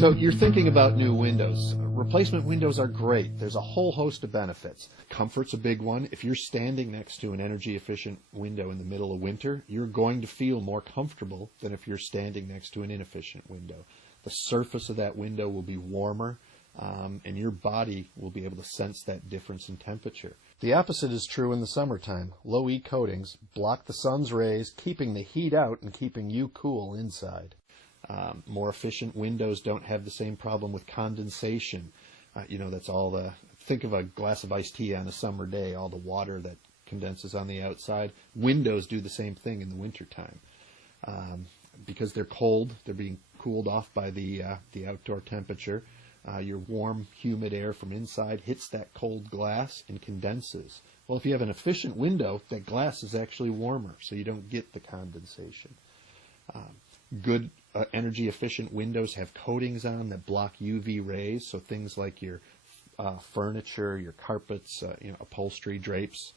So you're thinking about new windows. Replacement windows are great. There's a whole host of benefits. Comfort's a big one. If you're standing next to an energy efficient window in the middle of winter, you're going to feel more comfortable than if you're standing next to an inefficient window. The surface of that window will be warmer, and your body will be able to sense that difference in temperature. The opposite is true in the summertime. Low E coatings block the sun's rays, keeping the heat out and keeping you cool inside. More efficient windows don't have the same problem with condensation. That's all think of a glass of iced tea on a summer day, all the water that condenses on the outside. Windows do the same thing in the wintertime. Because they're cold, they're being cooled off by the outdoor temperature. Your warm, humid air from inside hits that cold glass and condenses. Well, if you have an efficient window, that glass is actually warmer, so you don't get the condensation. Good energy efficient windows have coatings on that block UV rays, so things like your furniture, your carpets, upholstery, drapes,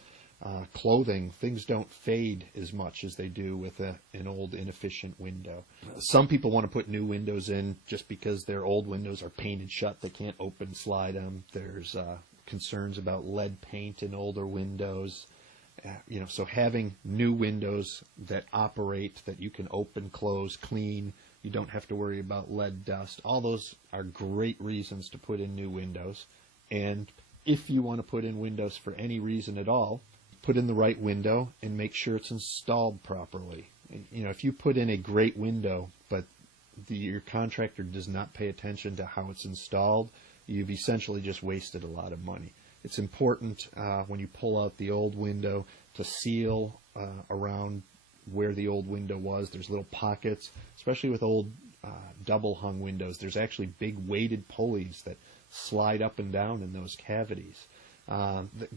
clothing, things don't fade as much as they do with an old inefficient window. Some people want to put new windows in just because their old windows are painted shut, they can't open slide them. There's concerns about lead paint in older windows. So having new windows that operate, that you can open, close, clean, you don't have to worry about lead dust. All those are great reasons to put in new windows. And if you want to put in windows for any reason at all, put in the right window and make sure it's installed properly. If you put in a great window, but your contractor does not pay attention to how it's installed, you've essentially just wasted a lot of money. It's important when you pull out the old window to seal around where the old window was. There's little pockets, especially with old double hung windows. There's actually big weighted pulleys that slide up and down in those cavities.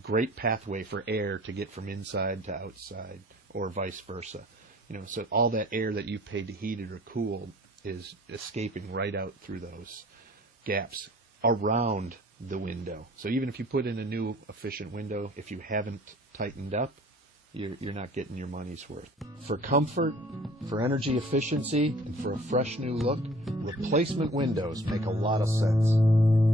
Great pathway for air to get from inside to outside, or vice versa. So all that air that you paid to heat it or cool is escaping right out through those gaps around the window. So even if you put in a new efficient window, if you haven't tightened up, you're not getting your money's worth. For comfort, for energy efficiency, and for a fresh new look, replacement windows make a lot of sense.